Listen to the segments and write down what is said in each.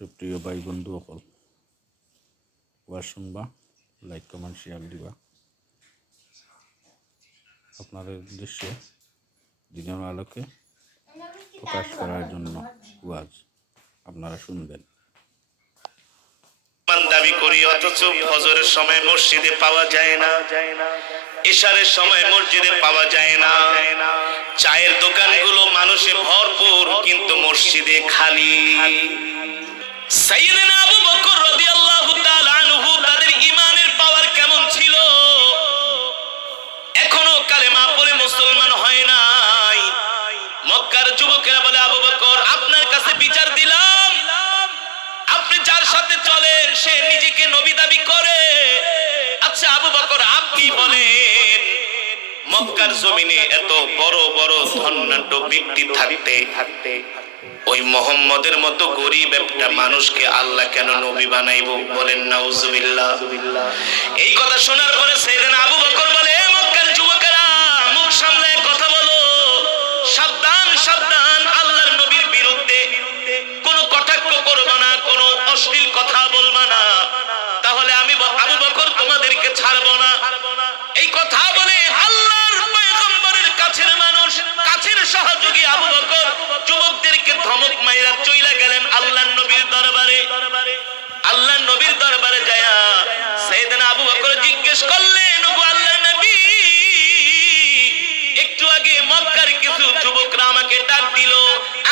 সুপ্রিয় ভাই বন্ধু সকল ওয়াজ শুনবা, লাইক কমেন্ট শেয়ার দিবা। আপনাদের উদ্দেশ্যে দিনের আলোকে প্রকাশ করার জন্য ওয়াজ আপনারা শুনবেন। দাবি করি অথচ ফজরের সময় মসজিদে পাওয়া যায় না, ইশারের সময় মসজিদে পাওয়া যায় না। চায়ের দোকানগুলো মানুষে ভরপুর, কিন্তু মসজিদে খালি। সাইয়েদনা আবু বকর রাদিয়াল্লাহু তাআলা আনহু, তাদের ঈমানের পাওয়ার কেমন ছিল! এখনো কালেমা পড়ে মুসলমান হয় নাই। মক্কার যুবকেরা বলে, আবু বকর আপনার কাছে বিচার দিলাম, আপনি যার সাথে চলেন সে নিজেকে নবী দাবি করে। আচ্ছা আবু বকর আপনি বলেন, মক্কার জমিনে এত বড় বড় ধনাঢ্য ব্যক্তি থাকতে ওই মুহাম্মদের মতো গরিব একটা মানুষকে আল্লাহ কেন নবী বানাইবো? বলেন নাউজুবিল্লাহ। এই কথা শোনার পরে সাইয়েদনা আবু বকর বলে, মক্কার যুবকেরা মুখ সামলায় কথা বলো, সাবধান সাবধান, আল্লাহর নবীর বিরুদ্ধে কোনো কটাক্ষ করবে না, কোনো অশ্লীল কথা বলবে না, তাহলে আমি আবু বকর তোমাদেরকে ছাড়ব না। এই কথা বলে আল্লাহর পয়গম্বরের কাছের মানুষ, কাছের সহযোগী আবু বকর যুবকদেরকে ধমক মাইরা চইলা গেলেন আল্লাহর নবীর দরবারে। আল্লাহর নবীর দরবারে যায়া সাইয়েদনা আবু বকর জিজ্ঞেস করলেন, ওগো আল্লাহর নবী, একটু আগে মক্কার কিছু যুবকরা আমাকে ডাক দিল,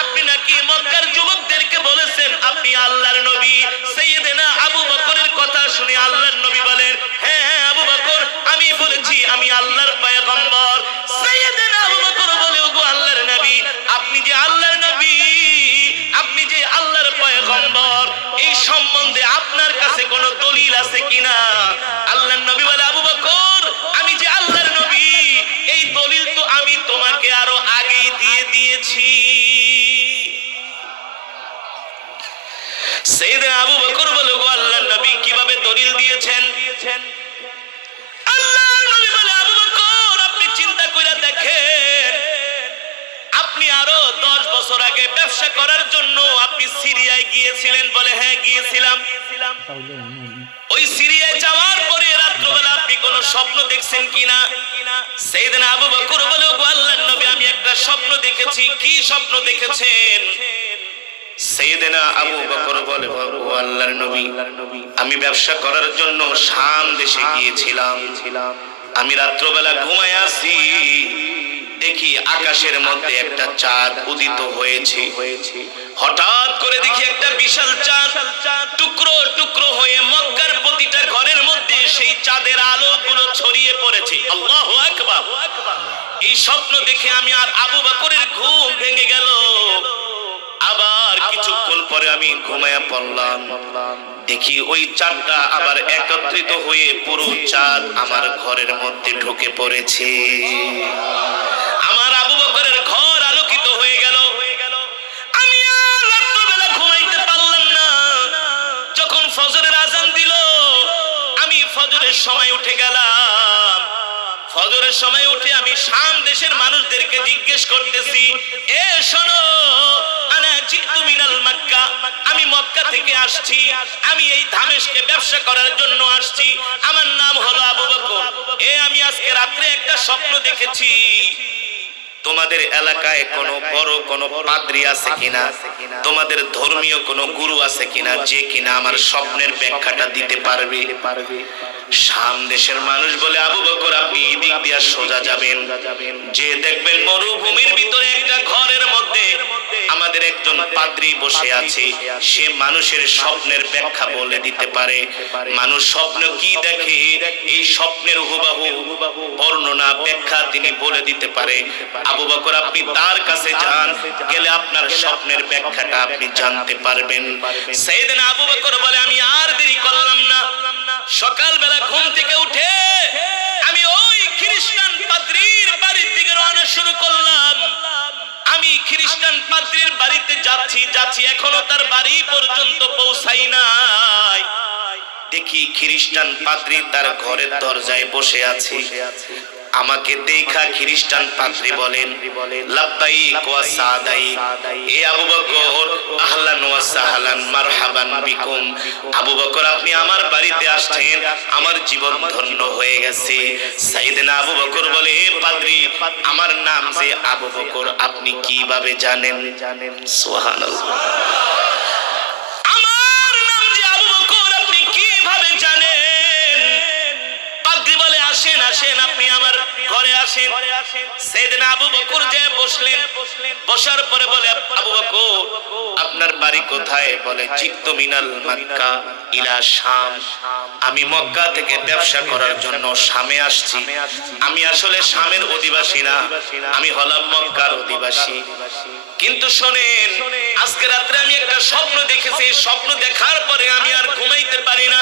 আপনি নাকি মক্কার যুবকদেরকে বলেছেন আপনি আল্লাহর নবী। সাইয়েদনা আবু বকরের কথা শুনে আল্লাহর নবী বলেন, হ্যাঁ হ্যাঁ আবু বকর, আমি বলেছি আমি আল্লাহর পয়গম্বর। সাইয়েদনা আবু বকর বলে, ওগো আল্লাহর নবী, আপনি যে আল্লাহর নবী, আপনি যে আল্লাহর পয়গম্বর, এই সম্বন্ধে আপনার কাছে কোনো দলিল আছে কিনা? আল্লাহর নবী বলে, আবু বকর আমি যে আল্লাহর নবী এই দলিল তো আমি তোমাকে আরো আগেই দিয়ে দিয়েছি। সাইয়েদনা আবু বকর বলে, ওগো আল্লাহর নবী কিভাবে দলিল দিয়েছেন? আল্লাহর নবী বলে, আবু বকর আপনি চিন্তা করে দেখেন, আপনি আরো 10 বছর আগে ব্যবসা করার জন্য আপনি সিরিয়ায় গিয়েছিলেন। বলে হ্যাঁ গিয়েছিলাম। ওই সিরিয়ায় যাওয়ার পরে রাত্রিবেলা আপনি কোনো স্বপ্ন দেখছেন কিনা? সাইয়েদনা আবু বকর বলে, ওগো আল্লাহর নবী আমি একটা স্বপ্ন দেখেছি। কি স্বপ্ন দেখেছেন? সাইয়েদনা আবু বকর বলে, ও আল্লাহর নবী, আমি ব্যবসা করার জন্য শাম দেশে গিয়েছিলাম। আমি রাত্রিবেলা ঘুমায় আছি, দেখি আকাশের মধ্যে একটা চাঁদ উদিত হয়েছে। হঠাৎ করে দেখি একটা বিশাল চাঁদ টুকরো টুকরো হয়ে মক্কার প্রতিটা ঘরের মধ্যে সেই চাঁদের আলোগুলো ছড়িয়ে পড়েছে। আল্লাহু আকবার। এই স্বপ্ন দেখে আমি আর আবু বকরের ঘুম ভেঙে গেল। আবার কিছুক্ষণ পরে আমি ঘুমায়া পড়লাম, দেখি ওই চাঁদটা আবার একত্রিত হয়ে পুরো চাঁদ আমার ঘরের মধ্যে ঢুকে পড়েছে। আমার আবু বকরের ঘর আলোকিত হয়ে গেল। আমি আর রাত্রিবেলা ঘুমাইতে পারলাম না। যখন ফজরের আজান দিল, আমি ফজরের সময় উঠে গেলাম। ফজরের সময় উঠে আমি শাম দেশের মানুষদেরকে জিজ্ঞেস করতেছি, এ শোনো, আনা জিতু মিনাল মক্কা, আমি মক্কা থেকে আসছি, আমি এই দামেস্কে ব্যবসা করার জন্য আসছি, আমার নাম হলো আবু বকর। আমি আজকে রাত্রে একটা স্বপ্ন দেখেছি, তোমাদের এলাকায় কোনো বড় কোনো পাদ্রী আছে কিনা, তোমাদের ধর্মীয় কোনো গুরু আছে কিনা, যে কিনা আমার স্বপ্নের ব্যাখ্যাটা দিতে পারবে? শাম দেশের মানুষ বলে, আবু বকর আপনি এই দিক দিয়ে সোজা যাবেন, যে দেখবেন মরুভূমির ভিতরে একটা ঘরের মধ্যে আমাদের একজন পাদ্রী বসে আছে, সে মানুষের স্বপ্নের ব্যাখ্যা বলে দিতে পারে। মানুষ স্বপ্ন কি দেখে এই স্বপ্নের হুবহু বর্ণনা ব্যাখ্যা তিনি বলে দিতে পারে। আবু বকর আপনি তার কাছে যান, গেলে আপনার স্বপ্নের ব্যাখ্যাটা আপনি জানতে পারবেন। সাইয়েদনা আবু বকর বলে, আমি আর দেরি করলাম না। সকালবেলা ঘুম থেকে উঠে আমি ওই খ্রিস্টান পাদ্রীর বাড়ির দিকে রওনা শুরু করলাম। আমি খ্রিস্টান পাদ্রীর বাড়িতে যাচ্ছি, এখনো তার বাড়ি পর্যন্ত পৌঁছাই নাই। দেখি খ্রিস্টান পাদ্রী তার ঘরের দরজায় বসে আছে। আমাকে দেখা খ্রিস্টান পাদ্রী বলেন, লাব্বাইক ওয়া সাদাইক, এ আবু বকর আহলান ওয়া সাহলান মারহাবান বিকুম। আবু বকর আপনি আমার বাড়িতে আসছেন, আমার জীবন ধন্য হয়ে গেছে। সাইয়েদনা আবু বকর বলে, পাদ্রী আমার নাম যে আবু বকর আপনি কিভাবে জানেন? সুবহানাল্লাহ। আমার নাম যে আবু বকর আপনি কিভাবে জানেন? পাদ্রী বলে, আসেন আসেন আপনি আমার ঘরে আসেন। সাইয়েদনা আবু বকর যে বসলেন, বসার পরে বলে, আবু বকর আপনার বাড়ি কোথায়? বলে, জিতু মিনাল মক্কা ইলা শাম। আমি মক্কা থেকে ব্যবসা করার জন্য শামে আসছি। আমি আসলে শামের অধিবাসী না, আমি হলাম মক্কার অধিবাসী। কিন্তু শোনেন, আজকে রাত্রে আমি একটা স্বপ্ন দেখেছি, স্বপ্ন দেখার পরে আমি আর ঘুমাইতে পারি না।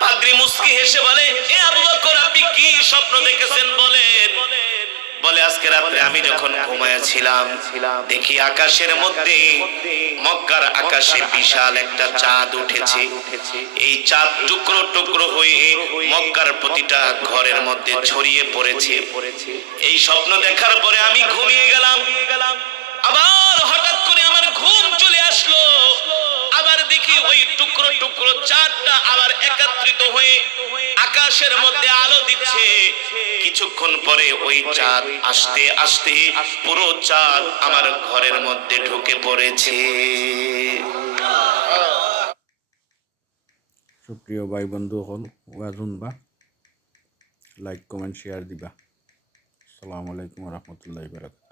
পাদ্রী মুস্কি হেসে বলে, এ আবু বকর আপনি কি স্বপ্ন দেখেছেন বলেন? বলে, আজকে রাত্রে আমি যখন ঘুমাইছিলাম দেখি আকাশের মধ্যে, মক্কার আকাশে বিশাল একটা চাঁদ উঠেছে। এই চাঁদ টুকরো টুকরো হয়ে মক্কার প্রতিটা ঘরের মধ্যে ছড়িয়ে পড়েছে। এই স্বপ্ন দেখার পরে আমি ঘুমিয়ে গেলাম। আবার হঠাৎ করে আমার ঘুম চলে আসলো। আবার দেখি ওই টুকরো টুকরো চাঁদটা আবার একত্রিত হয়ে আকাশের মধ্যে আলো দিচ্ছে। কিছুক্ষণ পরে ওই চাঁদ আস্তে আস্তে পুরো চাঁদ আমার ঘরের মধ্যে ঢুকে পড়েছে। সুপ্রিয় ভাই বন্ধু হল ওয়াজুন বা লাইক কমেন্ট শেয়ার দিবা। আসসালামু আলাইকুম রহমতুল্লাহি বারাকাতুহু।